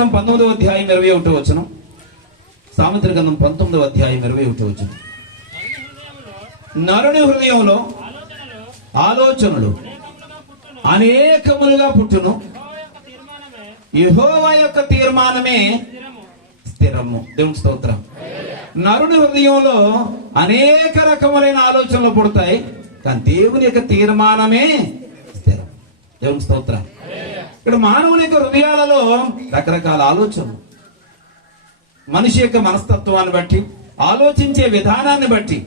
గ్రంథం 19వ అధ్యాయం 21వ వచనం. సామెతల గ్రంథం 19వ అధ్యాయం 21వ వచనం. నరుని హృదయంలో ఆలోచనలు అనేకములుగా పుట్టును, యెహోవా యొక్క తీర్మానమే స్థిరము. దేవుని స్తోత్రం. నరుని హృదయంలో అనేక రకములైన ఆలోచనలు పుడతాయి, కానీ దేవుని యొక్క తీర్మానమే స్థిరం. దేవుని స్తోత్రం. ఇక్కడ మానవుని యొక్క హృదయాలలో రకరకాల ఆలోచనలు, మనిషి యొక్క మనస్తత్వాన్ని బట్టి, ఆలోచించే విధానాన్ని బట్టి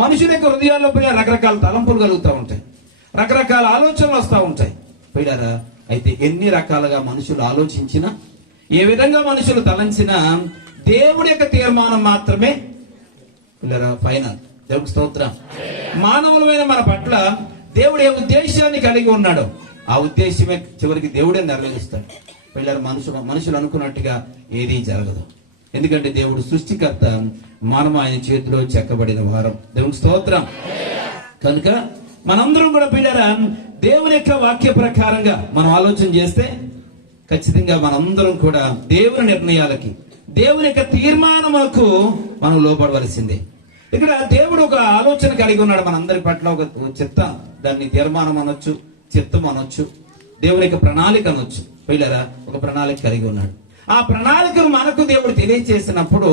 మనుషుల యొక్క హృదయాల్లో పోయిన రకరకాల తలంపులు కలుగుతూ ఉంటాయి, రకరకాల ఆలోచనలు వస్తూ ఉంటాయి. పోయినారా? అయితే ఎన్ని రకాలుగా మనుషులు ఆలోచించినా, ఏ విధంగా మనుషులు తలంచినా, దేవుడి యొక్క తీర్మానం మాత్రమే ఫైనల్. దేవుడికి స్తోత్రం. మానవులమైన మన పట్ల దేవుడు ఏ ఉద్దేశాన్ని కలిగి ఉన్నాడో ఆ ఉద్దేశమే చివరికి దేవుడే నెరవేరుస్తాడు. పిల్లలు మనుషులు అనుకున్నట్టుగా ఏదీ జరగదు. ఎందుకంటే దేవుడు సృష్టికర్త, మనం ఆయన చేతిలో చెక్కబడిన వారం. దేవుని స్తోత్రం. కనుక మనందరం కూడా పిల్లల దేవుని యొక్క వాక్య ప్రకారంగా మనం ఆలోచన చేస్తే ఖచ్చితంగా మనందరం కూడా దేవుని నిర్ణయాలకి, దేవుని యొక్క తీర్మానములకు మనం లోపడవలసిందే. ఇక్కడ దేవుడు ఒక ఆలోచన కలిగి ఉన్నాడు మనందరి పట్ల. ఒక చిత్తం, దాన్ని తీర్మానం అనొచ్చు, చిత్తం అనొచ్చు, దేవుని యొక్క ప్రణాళిక అనొచ్చు. పిల్లరా, ఒక ప్రణాళిక కలిగి ఉన్నాడు. ఆ ప్రణాళికను మనకు దేవుడు తెలియజేసినప్పుడు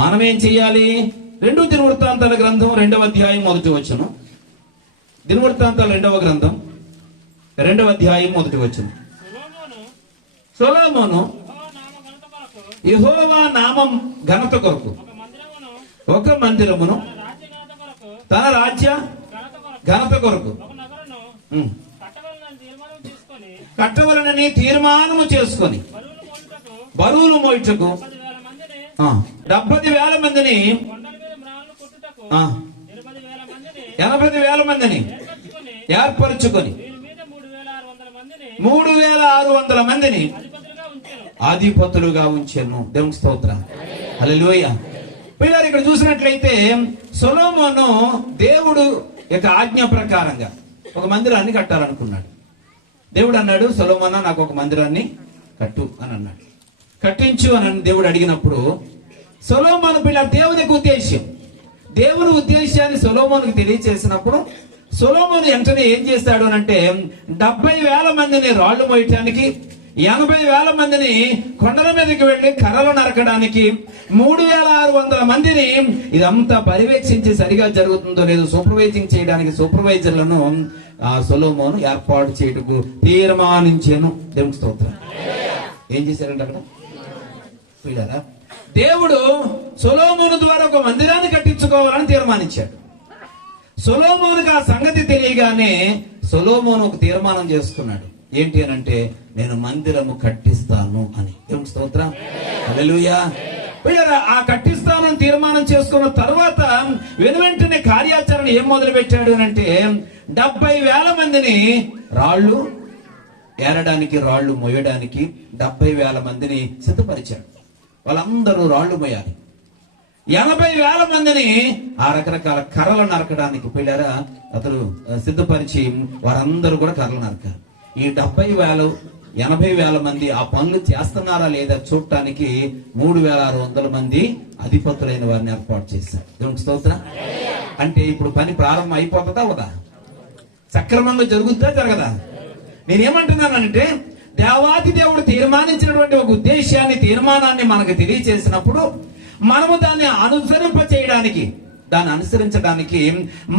మనం ఏం చెయ్యాలి? 2 దినవృత్తాంతాల గ్రంథం 2వ అధ్యాయం 1వ వచనం. దినవృత్తాంతాల 2వ గ్రంథం 2వ అధ్యాయం 1వ వచనం. సొలొమోను యెహోవా నామం ఘనత కొరకు ఒక మందిరమును, తన రాజ్య ఘనత కొరకు కట్టవలనని తీర్మానము చేసుకొని బరువులు మోయిటకు 70,000 మందిని 80,000 మందిని ఏర్పరచుకొని 3,600 మందిని అధిపతులుగా ఉంచాను. దేవుని స్తోత్రం. హల్లెలూయా. పిల్లలు ఇక్కడ చూసినట్లయితే సొలొమోను దేవుడు యొక్క ఆజ్ఞ ప్రకారంగా ఒక మందిరాన్ని కట్టాలనుకున్నాడు. దేవుడు అన్నాడు, సొలొమోను నాకు ఒక మందిరాన్ని కట్టు అని అన్నాడు. కట్టించు అని దేవుడు అడిగినప్పుడు సొలొమోను పిల్లలు దేవుని యొక్క ఉద్దేశం, దేవుని ఉద్దేశాన్ని సొలొమోనుకు తెలియచేసినప్పుడు సొలొమోను వెంటనే ఏం చేశాడు అంటే 70,000 మందిని రాళ్లు మోయటానికి, 80,000 మందిని కొండల మీదకి వెళ్లి కర్రలు నరకడానికి, 3,600 మందిని ఇదంతా పర్యవేక్షించి సరిగా జరుగుతుందో లేదో సూపర్వైజింగ్ చేయడానికి సూపర్వైజర్లను సొలొమోను ఏర్పాటు చేయటకు తీర్మానించాను. దేవుని స్తోత్రం. ఏం చేశారంటే అక్కడ పిల్లరా, దేవుడు సొలొమోను ద్వారా ఒక మందిరాన్ని కట్టించుకోవాలని తీర్మానించాడు. సొలొమోనుకు ఆ సంగతి తెలియగానే సొలొమోను ఒక తీర్మానం చేసుకున్నాడు. ఏంటి అని అంటే, నేను మందిరము కట్టిస్తాను అని. దేవుని స్తోత్రం. హల్లెలూయా. ఆ కట్టిస్తానని తీర్మానం చేసుకున్న తర్వాత వెనువెంటనే కార్యాచరణ ఏం మొదలు పెట్టాడు అంటే 70,000 మందిని రాళ్లు ఏరడానికి, రాళ్లు మోయడానికి 70,000 మందిని సిద్ధపరిచాడు. వాళ్ళందరూ రాళ్లు మోయాలి. 80,000 మందిని ఆ రకరకాల కర్రలు నరకడానికి పిల్లరా అతను సిద్ధపరిచి వారందరూ కూడా కర్రలు నరకారు. ఈ 70,000 80,000 మంది ఆ పనులు చేస్తున్నారా లేదా చూడటానికి 3,600 మంది అధిపతులైన వారిని ఏర్పాటు చేశారు. దేవునికి స్తోత్రం. అంటే ఇప్పుడు పని ప్రారంభం అయిపోతుందా కదా? సక్రమంగా జరుగుతుందా జరగదా? నేనేమంటున్నానంటే, దేవాది దేవుడు తీర్మానించినటువంటి ఒక ఉద్దేశాన్ని, తీర్మానాన్ని మనకు తెలియచేసినప్పుడు మనము దాన్ని దాన్ని అనుసరించడానికి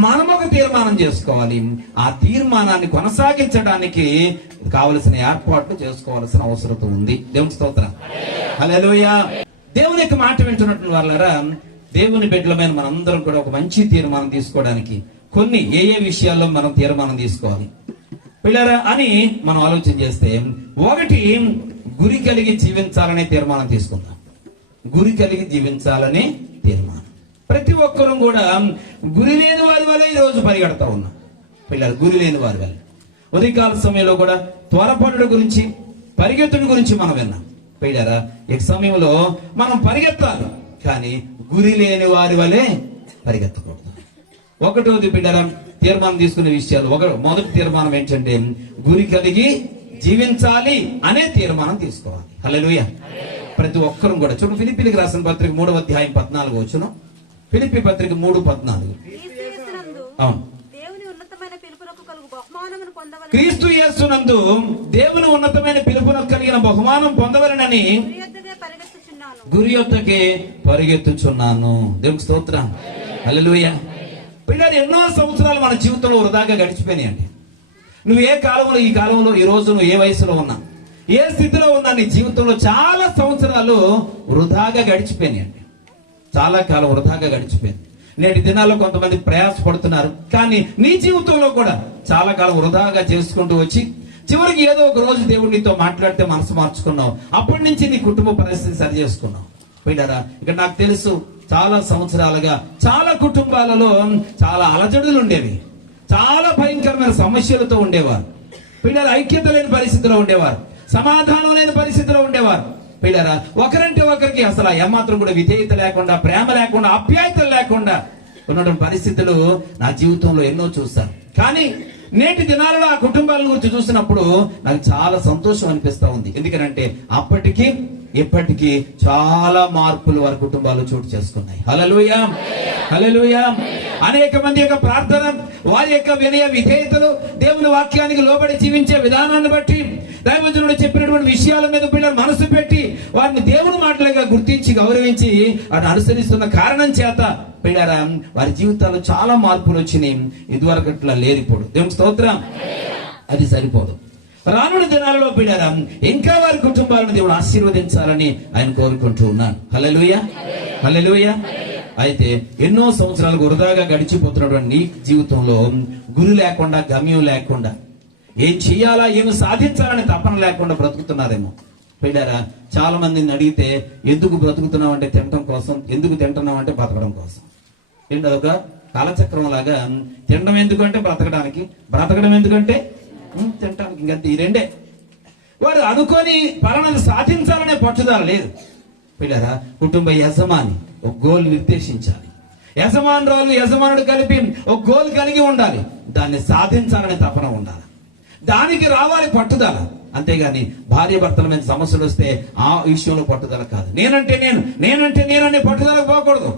మనం ఒక తీర్మానం చేసుకోవాలి. ఆ తీర్మానాన్ని కొనసాగించడానికి కావలసిన ఏర్పాట్లు చేసుకోవాల్సిన అవసరం ఉంది. దేవుని స్తోత్రం. హల్లెలూయా. దేవుని యొక్క మాట వింటున్నటువంటి వాళ్ళారా, దేవుని బిడ్డలమైన మనందరం కూడా ఒక మంచి తీర్మానం తీసుకోవడానికి కొన్ని ఏ విషయాల్లో మనం తీర్మానం తీసుకోవాలి పిల్లరా అని మనం ఆలోచన చేస్తే, ఒకటి గురి కలిగి జీవించాలనే తీర్మానం తీసుకుందాం. గురి కలిగి జీవించాలనే తీర్మానం. ప్రతి ఒక్కరూ కూడా గురి లేని వారి వల్ల ఈ రోజు పరిగెడతా ఉన్నాం. పిల్లలు గురి లేని వారి వల్ల ఉదయకాల సమయంలో కూడా త్వరపడుడు గురించి, పరిగెత్తుడు గురించి మనం విన్నాం. పిల్లరా, ఈ సమయంలో మనం పరిగెత్తాలి, కానీ గురి లేని వారి వల్లే పరిగెత్తకూడదు. ఒకటోది పిల్లరా, తీర్మానం తీసుకునే విషయాలు. మొదటి తీర్మానం ఏంటంటే గురి కలిగి జీవించాలి అనే తీర్మానం తీసుకోవాలి. హల్లెలూయా. ప్రతి ఒక్కరం కూడా చూడండి, ఫిలిప్పీలకు రాసిన పత్రిక 3వ అధ్యాయం 14వ వచనం. ఫిలిప్పీ పత్రిక 3:14. అవును. క్రీస్తు యేసునందు దేవుని ఉన్నతమైన పిలుపునకు కలిగిన బహుమానం పొందవలెనని గురి యొద్దకే పరిగెత్తుచున్నాను. దేవునికి స్తోత్రం. హల్లెలూయా. పిల్లలు ఎన్నో సంవత్సరాలు మన జీవితంలో వృధాగా గడిచిపోయినాయండి. నువ్వు ఏ కాలంలో, ఈ కాలంలో, ఈ రోజు నువ్వు ఏ వయసులో ఉన్నా, ఏ స్థితిలో ఉన్నా, నీ జీవితంలో చాలా సంవత్సరాలు వృధాగా గడిచిపోయినాయండి. చాలా కాలం వృధాగా గడిచిపోయింది. నేటి దినాల్లో కొంతమంది ప్రయాసపడుతున్నారు, కానీ నీ జీవితంలో కూడా చాలా కాలం వృధాగా చేసుకుంటూ వచ్చి చివరికి ఏదో ఒక రోజు దేవుడు నీతో మాట్లాడితే మనసు మార్చుకున్నావు. అప్పటి నుంచి నీ కుటుంబ పరిస్థితి సరి చేసుకున్నావు. పోయినారా? ఇక్కడ నాకు తెలుసు, చాలా సంవత్సరాలుగా చాలా కుటుంబాలలో చాలా అలజడులు ఉండేవి, చాలా భయంకరమైన సమస్యలతో ఉండేవారు. పిల్లలు ఐక్యత లేని పరిస్థితిలో ఉండేవారు, సమాధానం లేని పరిస్థితిలో ఉండేవారు. పిల్లరా, ఒకరంటే ఒకరికి అసలు ఏమాత్రం కూడా విధేయత లేకుండా, ప్రేమ లేకుండా, ఆప్యాయతలు లేకుండా ఉన్నటువంటి పరిస్థితులు నా జీవితంలో ఎన్నో చూస్తాను. కానీ నేటి దినాలలో ఆ కుటుంబాల గురించి చూసినప్పుడు నాకు చాలా సంతోషం అనిపిస్తా ఉంది. ఎందుకంటే అప్పటికి ఇప్పటికీ చాలా మార్పులు వారి కుటుంబాలు చోటు చేసుకున్నాయి. హల్లెలూయా, హల్లెలూయా. అనేక మంది యొక్క ప్రార్థన, వారి యొక్క వినయ విధేయతలు, దేవుని వాక్యానికి లోబడి జీవించే విధానాన్ని బట్టి, దైవజనుడు చెప్పినటువంటి విషయాల మీద పిల్లలు మనసు పెట్టి వారిని దేవుని మాటలుగా గుర్తించి గౌరవించి అటు అనుసరిస్తున్న కారణం చేత పిల్లరా వారి జీవితాల్లో చాలా మార్పులు వచ్చినాయి. ఇదివరకు అట్లా లేరు ఇప్పుడు. దేవుని స్తోత్రం. అది సరిపోదు. రానున్న దినాలలో పిల్లరా ఇంకా వారి కుటుంబాలను దేవుడు ఆశీర్వదించాలని ఆయన కోరుకుంటూ ఉన్నాను. హల్లెలూయా, హల్లెలూయా. అయితే ఎన్నో సంవత్సరాలు వృధాగా గడిచిపోతున్నటువంటి నీ జీవితంలో గురి లేకుండా, గమ్యం లేకుండా, ఏం చెయ్యాలా, ఏమి సాధించాలని తపన లేకుండా బ్రతుకుతున్నారేమో. పిల్లరా, చాలా మందిని అడిగితే ఎందుకు బ్రతుకుతున్నావు అంటే తినడం కోసం, ఎందుకు తింటున్నావు అంటే బ్రతకడం కోసం. ఏంటి, అదొక కాలచక్రం లాగా. తినడం ఎందుకంటే బ్రతకడానికి, బ్రతకడం ఎందుకంటే తినడానికి. ఇంకంతే, ఈ రెండే. వారు అనుకొని పలానాది సాధించాలనే పట్టుదల లేదు. పిల్లరా, కుటుంబ యజమాని ఒక గోల్ నిర్దేశించాలి. యజమానురాలు, యజమానుడు కలిపి ఒక గోల్ కలిగి ఉండాలి. దాన్ని సాధించాలనే తపన ఉండాలి. దానికి రావాలి పట్టుదల. అంతేగాని భార్య భర్తల మీద సమస్యలు వస్తే ఆ విషయంలో పట్టుదల కాదు. నేనంటే నేననే పట్టుదలకు పోకూడదు.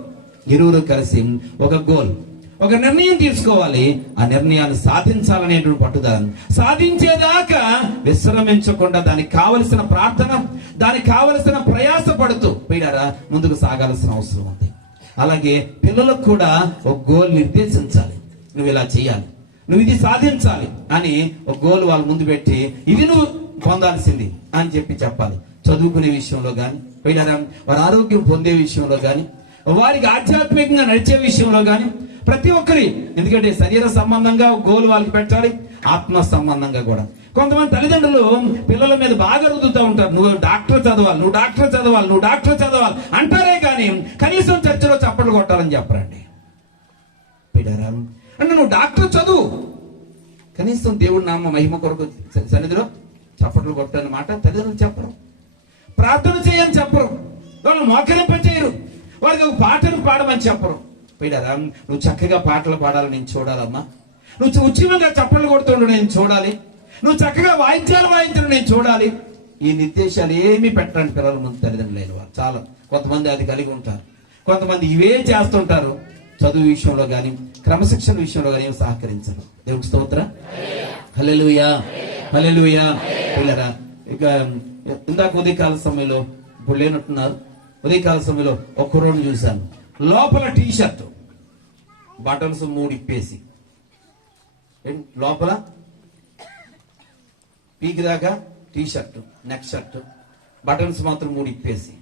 ఇరువురు కలిసి ఒక గోల్, ఒక నిర్ణయం తీసుకోవాలి. ఆ నిర్ణయాన్ని సాధించాలనేటువంటి పట్టుదల, సాధించేదాకా విశ్రమించకుండా దానికి కావలసిన ప్రార్థన, దానికి కావలసిన ప్రయాస పడుతూ పిల్లరా ముందుకు సాగాల్సిన అవసరం ఉంది. అలాగే పిల్లలకు కూడా ఒక గోల్ నిర్దేశించాలి. నువ్వు ఇలా చేయాలి, నువ్వు ఇది సాధించాలి అని ఒక గోల్ వాళ్ళ ముందు పెట్టి ఇది నువ్వు పొందాల్సింది అని చెప్పాలి. చదువుకునే విషయంలో కానీ, పిల్లరా వారి ఆరోగ్యం పొందే విషయంలో కానీ, వారికి ఆధ్యాత్మికంగా నడిచే విషయంలో కానీ ప్రతి ఒక్కరి, ఎందుకంటే శరీర సంబంధంగా గోల్ వాళ్ళకి పెట్టాలి, ఆత్మ సంబంధంగా కూడా. కొంతమంది తల్లిదండ్రులు పిల్లల మీద బాగా రుద్దుతూ ఉంటారు. నువ్వు డాక్టర్ చదవాలి, నువ్వు డాక్టర్ చదవాలి, నువ్వు డాక్టర్ చదవాలి అంటారే కానీ కనీసం చర్చలో చప్పట్లు కొట్టాలని చెప్పరండి. పిల్లరా, అంటే నువ్వు డాక్టర్ చదువు, కనీసం దేవుడి నామ మహిమ కొరకు సన్నిధిలో చప్పట్లు కొట్టాలని మాట తల్లిదండ్రులు చెప్పరు. ప్రార్థన చేయని చెప్పరు, వాళ్ళు మోకరింప చేయరు, వాళ్ళకి ఒక పాటను పాడమని చెప్పరు. పిల్లరా, నువ్వు చక్కగా పాటలు పాడాలని నేను చూడాలమ్మా, నువ్వు ఉచితంగా చప్పట్లు కొడుతుండు నేను చూడాలి, నువ్వు చక్కగా వాయిద్యాలు వాయించడం నేను చూడాలి. ఈ నిర్దేశాలు ఏమీ పెట్టడానికి పిల్లల ముందు తల్లిదండ్రులు లేని వారు చాలా. కొంతమంది అది కలిగి ఉంటారు, కొంతమంది ఇవే చేస్తుంటారు. చదువు విషయంలో కానీ, క్రమశిక్షణ విషయంలో కానీ ఏమి సహకరించరు. దేవునికి స్తోత్రం. హల్లెలూయా, హల్లెలూయా. పిల్లరా, ఇక ఇందాక ఉదయకాల సమయంలో, ఇప్పుడు లేనట్టున్నారు, ఉదయకాల సమయంలో ఒక కుర్రోడ్ని చూశాను. లోపల టీ షర్ట్ బటన్స్ 3 ఇప్పేసి, లోపల పీకి దాకా T shirt, neck shirt, buttons మాత్రం 3 ఇప్పేసి.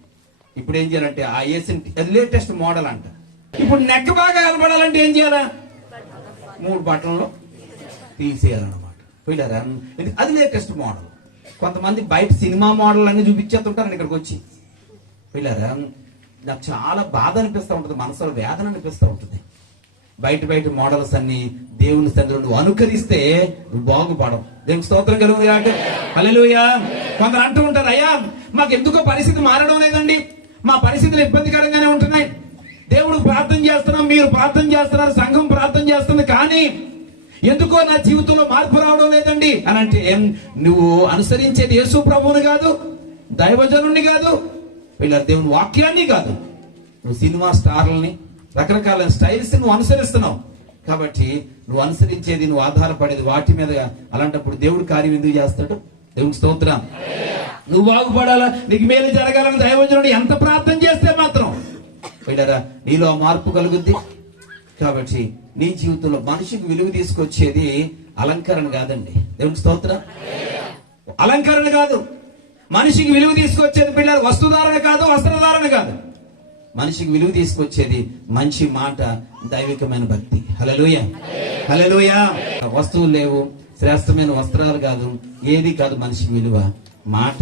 ఇప్పుడు ఏం చేయాలంటే ఆ వేసిన లేటెస్ట్ మోడల్ అంట. ఇప్పుడు నెక్ బాగా కనబడాలంటే ఏం చేయాలా? 3 బటన్లు తీసేయాలన్నమాట. పోయినారా, అది లేటెస్ట్ మోడల్. కొంతమంది బయట సినిమా మోడల్ అన్ని చూపించేస్తుంటారు ఇక్కడికి వచ్చి. పోయినారా, నాకు చాలా బాధ అనిపిస్తూ ఉంటుంది, మనసులో వేదన అనిపిస్తూ ఉంటుంది. బయట మోడల్స్ అన్ని దేవుని సన్నిధిలో నువ్వు అనుకరిస్తే నువ్వు బాగుపడవు. దేవునికి స్తోత్రం కలుగుతుంది కాబట్టి హల్లెలూయా. కొందరు అంటూ ఉంటారు, అయ్యా మాకు ఎందుకో పరిస్థితి మారడం లేదండి, మా పరిస్థితులు ఇబ్బందికరంగానే ఉంటున్నాయి, దేవుడు ప్రార్థన చేస్తున్నాం, మీరు ప్రార్థన చేస్తున్నారు, సంఘం ప్రార్థన చేస్తుంది, కానీ ఎందుకో నా జీవితంలో మార్పు రావడం లేదండి అని అంటే నువ్వు అనుసరించేది యేసు ప్రభువుని కాదు, దైవజనుడిని కాదు, పిల్లలు దేవుని వాక్యాన్ని కాదు, నువ్వు సినిమా స్టార్లని రకరకాల స్టైల్స్ నువ్వు అనుసరిస్తున్నావు. కాబట్టి నువ్వు అనుసరించేది, నువ్వు ఆధారపడేది వాటి మీదగా. అలాంటప్పుడు దేవుడు కార్యం ఎందుకు చేస్తాడు? దేవునికి స్తోత్రం. నువ్వు బాగుపడాలా, నీకు మేలు జరగాలని దైవజనుడు ఎంత ప్రార్థన చేస్తే మాత్రం పిల్లరా నీలో మార్పు కలుగుద్ది. కాబట్టి నీ జీవితంలో మనిషికి విలువ తీసుకొచ్చేది అలంకరణ కాదండి. దేవునికి స్తోత్రం. అలంకరణ కాదు, మనిషికి విలువ తీసుకొచ్చేది పిల్లలు వస్తుధారణ కాదు, వస్త్రధారణ కాదు. మనిషికి విలువ తీసుకొచ్చేది మంచి మాట, దైవికమైన భక్తి. హల్లెలూయా, హల్లెలూయా. వస్తువులు లేవు, శ్రేష్టమైన వస్త్రాలు కాదు, ఏది కాదు. మనిషికి విలువ మాట,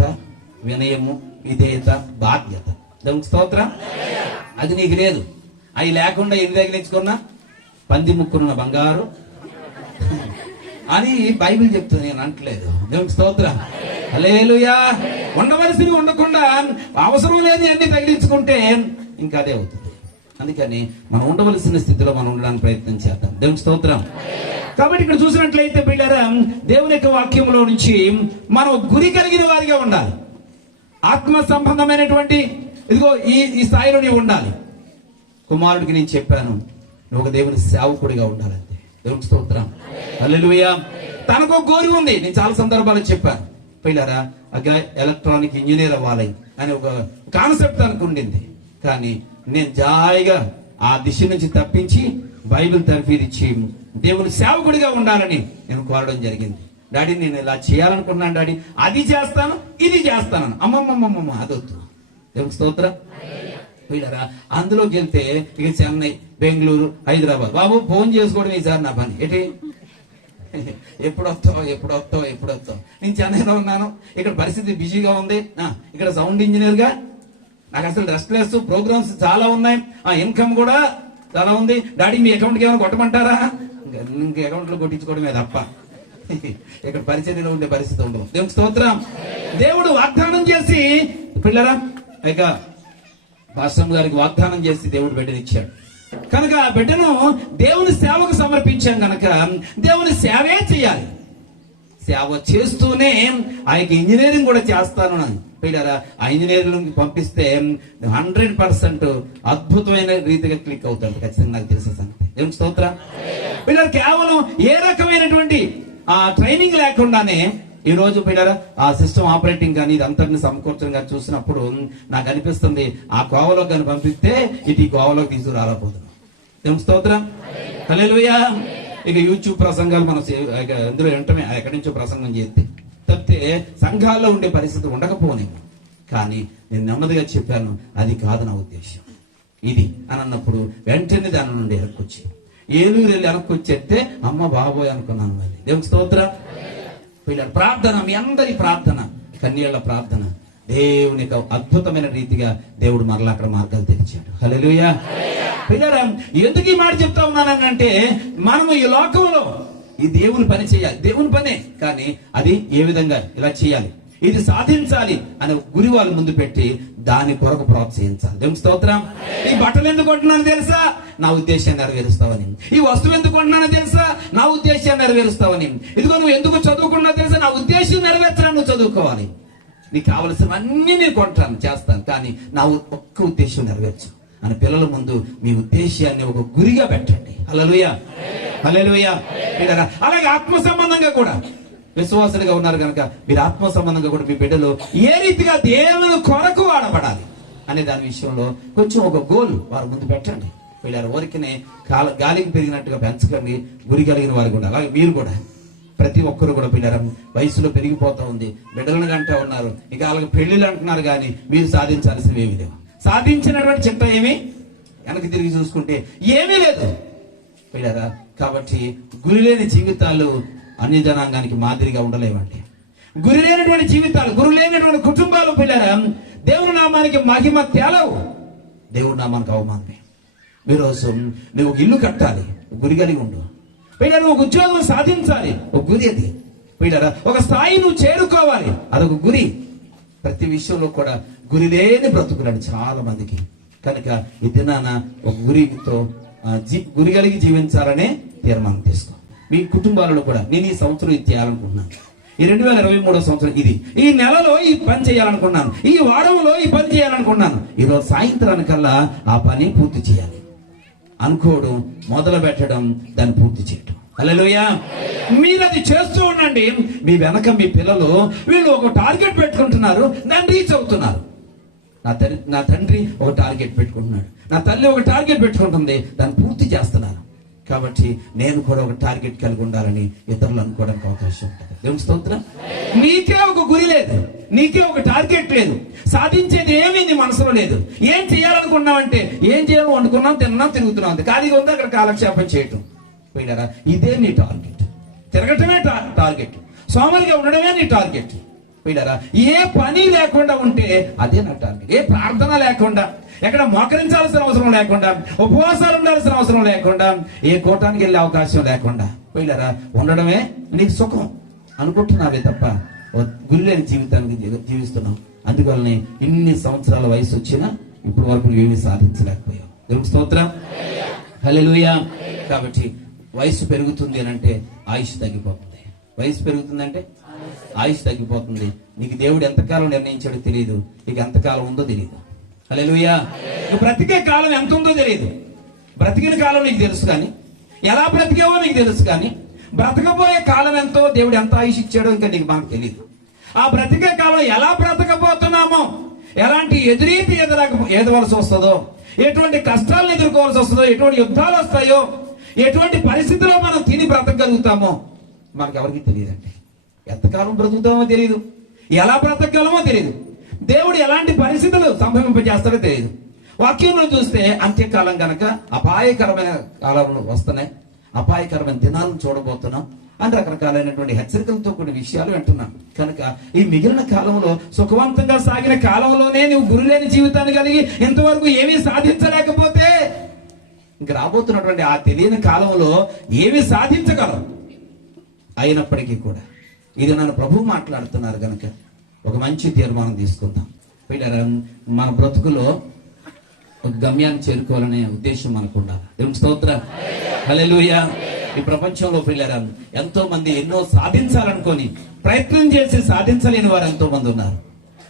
వినయము, విధేయత, బాధ్యత. దేవునికి స్తోత్రం. అది నీకు లేదు. అవి లేకుండా ఎన్ని తగిలించుకున్నా పంది ముక్కున్న బంగారు అని బైబిల్ చెప్తుంది, నేను అంటలేదు. దేవునికి స్తోత్రం. హల్లెలూయా. ఉండవలసినవి ఉండకుండా అవసరం లేని అన్ని తగిలించుకుంటే ఇంకా అదే అవుతుంది. అందుకని మనం ఉండవలసిన స్థితిలో మనం ఉండడానికి ప్రయత్నం చేద్దాం. దేవునికి స్తోత్రం. కాబట్టి ఇక్కడ చూసినట్లయితే పిల్లరా, దేవుని యొక్క వాక్యంలో నుంచి మనం గురి కలిగిన వారిగా ఉండాలి. ఆత్మ సంబంధమైనటువంటి ఇదిగో ఈ స్థాయిలో నీవు ఉండాలి. కుమారుడికి నేను చెప్పాను, నువ్వు ఒక దేవుని సేవకుడిగా ఉండాలంటే. దేవునికి స్తోత్రం. హల్లెలూయా. తనకు ఒక గోరి ఉంది. నేను చాలా సందర్భాలు చెప్పాను పిల్లరా, ఎలక్ట్రానిక్ ఇంజనీర్ అవ్వాలి అని ఒక కాన్సెప్ట్ తనకు ఉండింది. కానీ నేను జాయిగా ఆ దిశ నుంచి తప్పించి బైబిల్ తర్ఫీదిచ్చి దేవుని సేవకుడిగా ఉండాలని నేను కోరడం జరిగింది. డాడీ నేను ఇలా చేయాలనుకున్నాను డాడీ, అది చేస్తాను ఇది చేస్తాను. అమ్మమ్మమ్మమ్మ అదొద్దు. దేవుని స్తోత్రం. వీళ్ళరా అందులోకి వెళ్తే ఇక చెన్నై, బెంగళూరు, హైదరాబాద్, బాబు ఫోన్ చేసుకోవడం ఈసారి నా పని. ఏంటి ఎప్పుడు వస్తావు. నేను చెన్నైలో ఉన్నాను, ఇక్కడ పరిస్థితి బిజీగా ఉంది, ఇక్కడ సౌండ్ ఇంజనీర్ గా నాకు అసలు రెస్ట్ లెస్, ప్రోగ్రామ్స్ చాలా ఉన్నాయి, ఇన్కమ్ కూడా చాలా ఉంది. డాడీ మీ అకౌంట్కి ఏమైనా కొట్టమంటారా? ఇంక అకౌంట్ లో కొట్టించుకోవడమే తప్ప ఇక్కడ పరిచర్యలో ఉండే పరిస్థితి ఉండదు. దేవునికి స్తోత్రం. దేవుడు వాగ్దానం చేసి పిల్లరా ఇక పాస్టర్ గారికి వాగ్దానం చేసి దేవుడు బిడ్డనిచ్చాడు కనుక ఆ బిడ్డను దేవుని సేవకు సమర్పించాం కనుక దేవుని సేవే చేయాలి. సేవ చేస్తూనే ఆ యొక్క ఇంజనీరింగ్ కూడా చేస్తాను పిల్లరా. ఆ ఇంజనీరింగ్ పంపిస్తే 100% అద్భుతమైన రీతిగా క్లిక్ అవుతాడు. ఖచ్చితంగా నాకు తెలిసే సంగతి. దేవుని స్తోత్రం. పిల్లలు కేవలం ఏ రకమైనటువంటి ఆ ట్రైనింగ్ లేకుండానే ఈ రోజు పిల్లరా ఆ సిస్టమ్ ఆపరేటింగ్ కానీ ఇదంతటిని సమకూర్చడం కానీ చూసినప్పుడు నాకు అనిపిస్తుంది, ఆ కోవలో కానీ పంపిస్తే ఇది కోవలోకి తీసుకురాలేకపోతున్నాం. దేవుని స్తోత్రం. హల్లెలూయా. ఇక యూట్యూబ్ ప్రసంగాలు మనం అందులో వింటమే, ఎక్కడి నుంచో ప్రసంగం చేస్తే తప్పితే సంఘాల్లో ఉండే పరిస్థితి ఉండకపోనేమో. కానీ నేను నెమ్మదిగా చెప్పాను, అది కాదు నా ఉద్దేశం, ఇది అని అన్నప్పుడు వెంటనే దాని నుండి వెనక్కొచ్చి ఏలూరు వెళ్ళి వెనక్కొచ్చేస్తే అమ్మ బాబోయ్ అనుకున్నాను. మళ్ళీ దేవుని స్తోత్రం. పిల్లలు ప్రార్థన, మీ అందరి ప్రార్థన, కన్యళ్ళ ప్రార్థన దేవుని అద్భుతమైన రీతిగా దేవుడు మరలా అక్కడ మార్గాలు తెరిచాడు. హల్లెలూయా. పిల్లరా ఎందుకు ఈ మాట చెప్తా ఉన్నానంటే, మనము ఈ లోకంలో ఈ దేవుని పని చేయాలి, దేవుని పనే, కానీ అది ఏ విధంగా ఇలా చేయాలి, ఇది సాధించాలి అనే గురి వాళ్ళు ముందు పెట్టి దాని కొరకు ప్రోత్సహించాలి. దేవుని స్తోత్రం. ఈ బట్టలు ఎందుకు కొంటున్నాను తెలుసా? నా ఉద్దేశాన్ని నెరవేరుస్తావని. ఈ వస్తువు ఎందుకు కొంటున్నానో తెలుసా? నా ఉద్దేశాన్ని నెరవేరుస్తావని. ఇదిగో నువ్వు ఎందుకు చదువుకున్నా తెలుసా? నా ఉద్దేశం నెరవేర్చడానికి నువ్వు చదువుకోవాలి. నీకు కావలసినవన్నీ నేను కొంటాను, చేస్తాను, కానీ నా ఒక్క ఉద్దేశం నెరవేర్చు అని పిల్లల ముందు మీ ఉద్దేశాన్ని ఒక గురిగా పెట్టండి. హల్లెలూయా, హల్లెలూయా. అలాగే ఆత్మ సంబంధంగా కూడా విశ్వాసులుగా ఉన్నారు కనుక మీరు ఆత్మ సంబంధంగా కూడా మీ బిడ్డలు ఏ రీతిగా దేవుని కొరకు వాడబడాలి అనే దాని విషయంలో కొంచెం ఒక గోల్ వారి ముందు పెట్టండి. వీళ్ళ ఊరికినే గాలికి పెరిగినట్టుగా పెంచకండి, గురి కలిగిన వారు కూడా. అలాగే మీరు కూడా ప్రతి ఒక్కరు కూడా పిల్లలు వయసులో పెరిగిపోతా ఉంది, బిడ్డలను కంటా ఉన్నారు, ఇక వాళ్ళకి పెళ్లిళ్ళు అంటున్నారు, కానీ మీరు సాధించాల్సినవి ఏమి లేవు. సాధించినటువంటి చిట్ట ఏమి వెనక్కి తిరిగి చూసుకుంటే ఏమీ లేదు పిల్లరా. కాబట్టి గురి లేని జీవితాలు అన్ని జనాంగానికి మాదిరిగా ఉండలేవండి. గురి లేనటువంటి జీవితాలు, గురి లేనటువంటి కుటుంబాలు పిల్లరా దేవుని నామానికి మహిమ తేలవు, దేవుడి నామానికి అవమానమే. ఈరోజు నువ్వు ఇల్లు కట్టాలి, గురి కలిగి ఉండు పిల్లలు. ఒక ఉద్యోగం సాధించాలి, ఒక గురి అది పిల్లరా. ఒక స్థాయి నువ్వు చేరుకోవాలి, అదొక గురి. ప్రతి విషయంలో కూడా గురి లేని బ్రతుకులాడు చాలా మందికి. కనుక ఈ దినాన ఒక గురితో గురి కలిగి జీవించాలనే తీర్మానం తీసుకో. మీ కుటుంబాలలో కూడా నేను ఈ సంవత్సరం ఇది చేయాలనుకుంటున్నాను, ఈ 2023 సంవత్సరం ఇది, ఈ నెలలో ఈ పని చేయాలనుకున్నాను, ఈ వారంలో ఈ పని చేయాలనుకున్నాను, ఈరోజు సాయంత్రానికల్లా ఆ పని పూర్తి చేయాలి అనుకోవడం, మొదలు పెట్టడం, దాన్ని పూర్తి చేయడం. హల్లెలూయా. మీరు అది చేస్తూ ఉండండి. మీ వెనక మీ పిల్లలు వీళ్ళు ఒక టార్గెట్ పెట్టుకుంటున్నారు, దాన్ని రీచ్ అవుతున్నారు. నా తండ్రి ఒక టార్గెట్ పెట్టుకుంటున్నాడు, నా తల్లి ఒక టార్గెట్ పెట్టుకుంటుంది, దాన్ని పూర్తి చేస్తున్నారు. కాబట్టి నేను కూడా ఒక టార్గెట్ కలిగి ఉండాలని ఇతరులు అనుకోవడానికి అవకాశం ఉంటుంది. దేవుని స్తోత్రం. నీకే ఒక గురి లేదు, నీకే ఒక టార్గెట్ లేదు, సాధించేది ఏమీ నీ మనసులో లేదు. ఏం చేయాలనుకున్నావంటే ఏం చేయాలో అనుకున్నాం, తిన్నాం, తిరుగుతున్నాం, అంతే. ఖాళీగా ఉంది అక్కడ కాలక్షేపం చేయటం. పోయినారా? ఇదే నీ టార్గెట్. తిరగటమే టార్గెట్, సోమరిగా ఉండడమే నీ టార్గెట్. పోయినారా? ఏ పని లేకుండా ఉంటే అదే నా టార్గెట్. ఏ ప్రార్థన లేకుండా, ఎక్కడ మోకరించాల్సిన అవసరం లేకుండా, ఉపవాసాలు ఉండాల్సిన అవసరం లేకుండా, ఏ కోటానికి వెళ్ళే అవకాశం లేకుండా పోయినారా ఉండడమే నీకు సుఖం అనుకుంటున్నావే తప్ప గురి లేని జీవితానికి జీవిస్తున్నావు. అందువల్లనే ఇన్ని సంవత్సరాల వయసు వచ్చినా ఇప్పుడు వరకు ఏమీ సాధించలేకపోయావు. దేవుని స్తోత్రం. హల్లెలూయా. కాబట్టి వయసు పెరుగుతుంది అని అంటే ఆయుష్ తగ్గిపోతుంది. వయసు పెరుగుతుందంటే ఆయుష్ తగ్గిపోతుంది. నీకు దేవుడు ఎంతకాలం నిర్ణయించాడో తెలియదు, నీకు ఎంతకాలం ఉందో తెలియదు. హల్లెలూయా. నువ్వు బ్రతికే కాలం ఎంత ఉందో తెలియదు. బ్రతికిన కాలం నీకు తెలుసు, కానీ ఎలా బ్రతికేవో నీకు తెలుసు, కానీ బ్రతకబోయే కాలం ఎంతో, దేవుడు ఎంత ఆయుష్ ఇచ్చాడో ఇంకా నీకు మనకు తెలియదు. ఆ బ్రతికే కాలం ఎలా బ్రతకబోతున్నామో, ఎలాంటి ఎదురీతి ఎదవలసి వస్తుందో, ఎటువంటి కష్టాలను ఎదుర్కోవాల్సి వస్తుందో, ఎటువంటి యుద్ధాలు వస్తాయో, ఎటువంటి పరిస్థితుల్లో మనం తిని బ్రతకగలుగుతామో మనకు ఎవరికి తెలియదండి. ఎంతకాలం బ్రతుకుతామో తెలియదు, ఎలా బ్రతకగలమో తెలియదు, దేవుడు ఎలాంటి పరిస్థితులు సంభవింపజేస్తాడో తెలియదు. వాక్యంలో చూస్తే అంత్యకాలం గనక అపాయకరమైన కాలంలో వస్తున్నాయి, అపాయకరమైన దినాలను చూడబోతున్నాం అని రకరకాలైనటువంటి హెచ్చరికలతో కొన్ని విషయాలు వింటున్నాం. కనుక ఈ మిగిలిన కాలంలో, సుఖవంతంగా సాగిన కాలంలోనే నువ్వు గురిలేని జీవితాన్ని కలిగి ఇంతవరకు ఏమీ సాధించలేకపోతే ఇంక రాబోతున్నటువంటి ఆ తెలియని కాలంలో ఏమి సాధించగలవు. అయినప్పటికీ కూడా ఇది నన్ను ప్రభువు మాట్లాడుతున్నారు కనుక ఒక మంచి తీర్మానం తీసుకుందాం. మన బ్రతుకులో ఒక గమ్యాన్ని చేరుకోవాలనే ఉద్దేశం మనకు ఉండాలి. దేవుని స్తోత్రం. హల్లెలూయా. ఈ ప్రపంచంలో పిల్లరా ఎంతో మంది ఎన్నో సాధించాలనుకొని ప్రయత్నం చేసి సాధించలేని వారు ఎంతో మంది ఉన్నారు.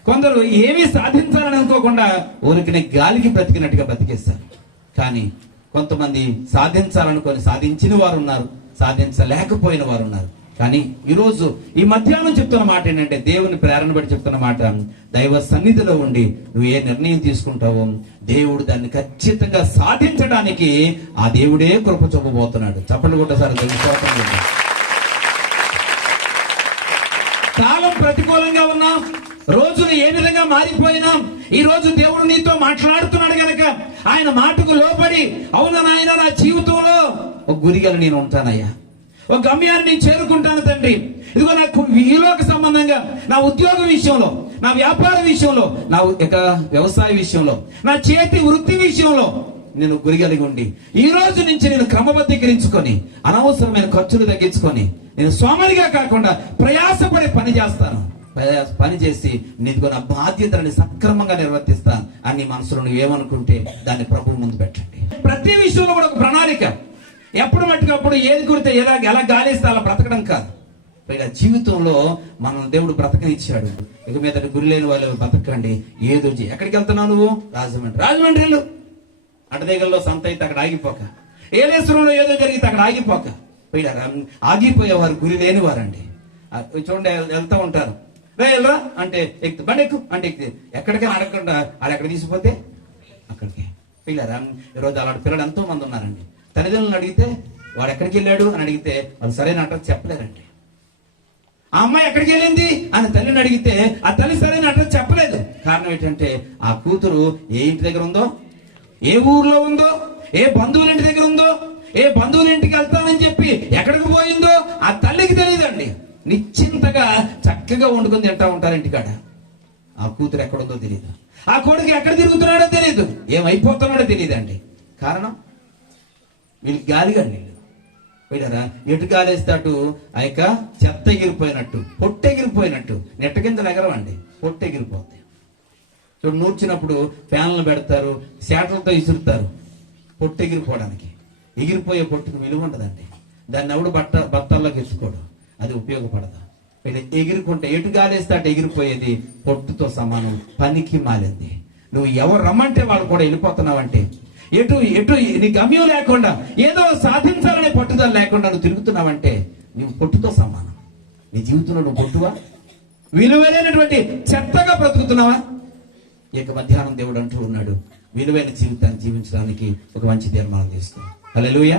కొందరు ఏమీ సాధించాలని అనుకోకుండా ఊరికి గాలికి బ్రతికినట్టుగా బ్రతికేస్తారు. కానీ కొంతమంది సాధించాలనుకొని సాధించిన వారు ఉన్నారు, సాధించలేకపోయిన వారు ఉన్నారు. కానీ ఈరోజు ఈ మధ్యాహ్నం చెప్తున్న మాట ఏంటంటే, దేవుని ప్రేరణ బట్టి చెప్తున్న మాట, దైవ సన్నిధిలో ఉండి నువ్వు ఏ నిర్ణయం తీసుకుంటావో దేవుడు దాన్ని ఖచ్చితంగా సాధించడానికి ఆ దేవుడే కృప చూపబోతున్నాడు. చప్పట్లు కొట్టసారి. కాలం ప్రతికూలంగా ఉన్నా, రోజులు ఏ విధంగా మారిపోయినా, ఈ రోజు దేవుడు నీతో మాట్లాడుతున్నాడు గనక ఆయన మాటకు లోబడి, అవునా నాయన, నా జీవితంలో ఒక గురిగల నేను ఉంటానయ్యా, ఒక గమ్యాన్ని నేను చేరుకుంటాను తండ్రి. ఇదిగో నాకు ఈలోక సంబంధంగా, నా ఉద్యోగ విషయంలో, నా వ్యాపార విషయంలో, నా వ్యవసాయ విషయంలో, నా చేతి వృత్తి విషయంలో నేను గురిగలిగి ఉండి ఈ రోజు నుంచి నేను క్రమబద్ధీకరించుకొని అనవసరమైన ఖర్చులు తగ్గించుకొని నేను సోమరిగా కాకుండా ప్రయాసపడి పని చేస్తాను. పని చేసి నీకు నా బాధ్యతలని సక్రమంగా నిర్వర్తిస్తాను అని మనసులో నువ్వు ఏమనుకుంటే దాన్ని ప్రభువు ముందు పెట్టండి. ప్రతి విషయంలో కూడా ఒక ప్రణాళిక. ఎప్పుడు మట్టుకప్పుడు ఏది గురితే ఎలా గాలిస్తే అలా బ్రతకడం కాదు. జీవితంలో మనం దేవుడు బ్రతకనిచ్చాడు. ఇక మీద గురి లేని వాళ్ళు బ్రతకండి. ఏదో ఎక్కడికి వెళ్తున్నావు నువ్వు? రాజమండ్రిలో అటదేగల్లో సంత అయితే అక్కడ ఆగిపోక, ఏలేశ్వరంలో ఏదో జరిగితే అక్కడ ఆగిపోక, ఆగిపోయేవారు గురి లేని వారండి. చూడండి, వెళ్తా ఉంటారు, వెళ్ళరా అంటే ఎక్కు, బండి ఎక్కు అంటే ఎక్కు, ఎక్కడికైనా అడగకుండా వాళ్ళు ఎక్కడ తీసుకుపోతే అక్కడికి పిల్లరా. ఈరోజు అలాంటి పిల్లలు ఎంతో మంది ఉన్నారండి. తల్లిదండ్రులను అడిగితే వాడు ఎక్కడికి వెళ్ళాడు అని అడిగితే వాళ్ళు సరైన అడ్రస్ చెప్పలేరండి. ఆ అమ్మాయి ఎక్కడికి వెళ్ళింది అని తల్లిని అడిగితే ఆ తల్లి సరైన అడ్రస్ చెప్పలేదు. కారణం ఏంటంటే ఆ కూతురు ఏ ఇంటి దగ్గర ఉందో, ఏ ఊర్లో ఉందో, ఏ బంధువుల ఇంటి దగ్గర ఉందో, ఏ బంధువుల ఇంటికి వెళ్తానని చెప్పి ఎక్కడికి పోయిందో ఆ తల్లికి తెలియదండి. నిశ్చింతగా చక్కగా వండుకొని తింటా ఉంటారు ఇంటికాడ. ఆ కూతురు ఎక్కడుందో తెలియదు, ఆ కొడుకు ఎక్కడ తిరుగుతున్నాడో తెలియదు, ఏమైపోతున్నాడో తెలియదండి. కారణం వీళ్ళకి గాలిగా నీళ్ళు పోయినారా. ఎటు గాలేస్తే అటు ఆ యొక్క చెత్త ఎగిరిపోయినట్టు, పొట్టెగిరిపోయినట్టు. నెట్ట కింద ఎగరవండి, పొట్టెగిరిపోతాయి. చూడు, నూర్చినప్పుడు ఫ్యాన్లు పెడతారు, శాటలతో ఇసురుతారు పొట్టెగిరిపోవడానికి. ఎగిరిపోయే పొట్టుకు విలువ ఉండదండి. దాన్ని ఎవడు బట్టల్లోకి ఎత్తుకోడు, అది ఉపయోగపడదు. వీళ్ళు ఎగురుకుంటే ఎటు గాలేస్తే అటు ఎగిరిపోయేది పొట్టుతో సమానం, పనికి మాలింది. నువ్వు ఎవరు రమ్మంటే వాళ్ళు కూడా వెళ్ళిపోతున్నావంటే, ఎటు ఎటు నీ గమ్యం లేకుండా ఏదో సాధించాలనే పట్టుదల లేకుండా నువ్వు తిరుగుతున్నావంటే నువ్వు పొట్టుతో సమానం. నీ జీవితంలో నువ్వు పొట్టువా, విలువైనటువంటి చెత్తగా బ్రతుకుతున్నావా? ఇక మధ్యాహ్నం దేవుడు అంటూ ఉన్నాడు, విలువైన జీవితాన్ని జీవించడానికి ఒక మంచి తీర్మానం తీసుకో. హల్లెలూయా,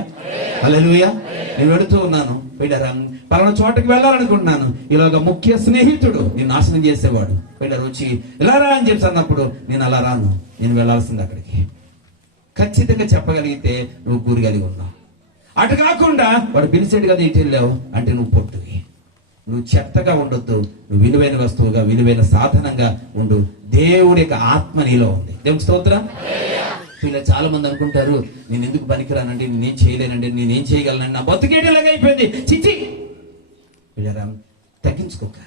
హల్లెలూయా. నేను వెళుతూ ఉన్నాను, వెళ్ళారా పలానా చోటకి వెళ్ళాలనుకుంటున్నాను. ఇలాగ ముఖ్య స్నేహితుడు నేను నాశనం చేసేవాడు వెళ్ళారు వచ్చి ఇలా రా అని చెప్పి అన్నప్పుడు నేను అలా రాను, నేను వెళ్లాల్సింది అక్కడికి. ఖచ్చితంగా చెప్పగలిగితే నువ్వు గురి కలిగి ఉన్నావు. అటు కాకుండా వాడు పిలిచాడు కదా ఇటు వెళ్ళావు అంటే నువ్వు పొట్టువి. నువ్వు చెత్తగా ఉండొద్దు, నువ్వు విలువైన వస్తువుగా, విలువైన సాధనంగా ఉండు. దేవుడి యొక్క ఆత్మ నీలో ఉంది. దేవుని స్తోత్రం. ఇలా చాలా మంది అనుకుంటారు, నేను ఎందుకు పనికిరానండి, నేనేం చేయలేనండి, నేనేం చేయగలనండి, నా బతుకేటలాగా అయిపోయింది. చిచ్చి వీళ్ళరా, తగ్గించుకోక,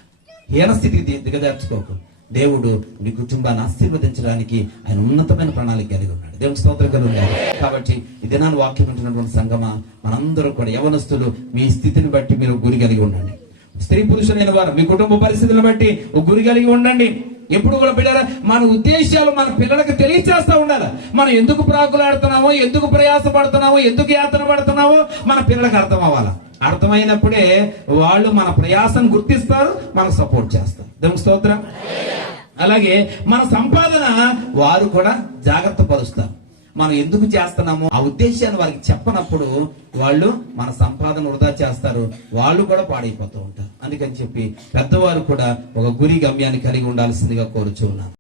హీనస్థితికి దిగదార్చుకోకు. దేవుడు నీ కుటుంబాన్ని ఆశీర్వదించడానికి ఆయన ఉన్నతమైన ప్రణాళిక కలిగి ఉన్నాడు. దేవుని స్తోత్రం కలిగి ఉన్నాడు. కాబట్టి ఈ దినాన్ని వాక్యం ఉంటున్నటువంటి సంగమా, మనందరూ కూడా యవనస్తులు మీ స్థితిని బట్టి మీరు గురి కలిగి ఉండండి. స్త్రీ పురుషులైన వారు మీ కుటుంబ పరిస్థితులను బట్టి ఒక గురి కలిగి ఉండండి. ఎప్పుడు కూడా పిల్లరా మన ఉద్దేశాలు మన పిల్లలకు తెలియచేస్తా ఉండాలి. మనం ఎందుకు ప్రాకులాడుతున్నామో, ఎందుకు ప్రయాసపడుతున్నామో, ఎందుకు యాతన పడుతున్నామో మన పిల్లలకు అర్థం అవ్వాలా. అర్థమైనప్పుడే వాళ్ళు మన ప్రయాసం గుర్తిస్తారు, మనకు సపోర్ట్ చేస్తారు. దేవుని స్తోత్రం. అలాగే మన సంపాదన వారు కూడా జాగ్రత్త పరుస్తారు. మనం ఎందుకు చేస్తున్నామో ఆ ఉద్దేశాన్ని వారికి చెప్పనప్పుడు వాళ్ళు మన సంపాదన వృధా చేస్తారు, వాళ్ళు కూడా పాడైపోతూ ఉంటారు. అందుకని చెప్పి పెద్దవారు కూడా ఒక గురి గమ్యాన్ని కలిగి ఉండాల్సిందిగా కోరుచూ ఉన్నాను.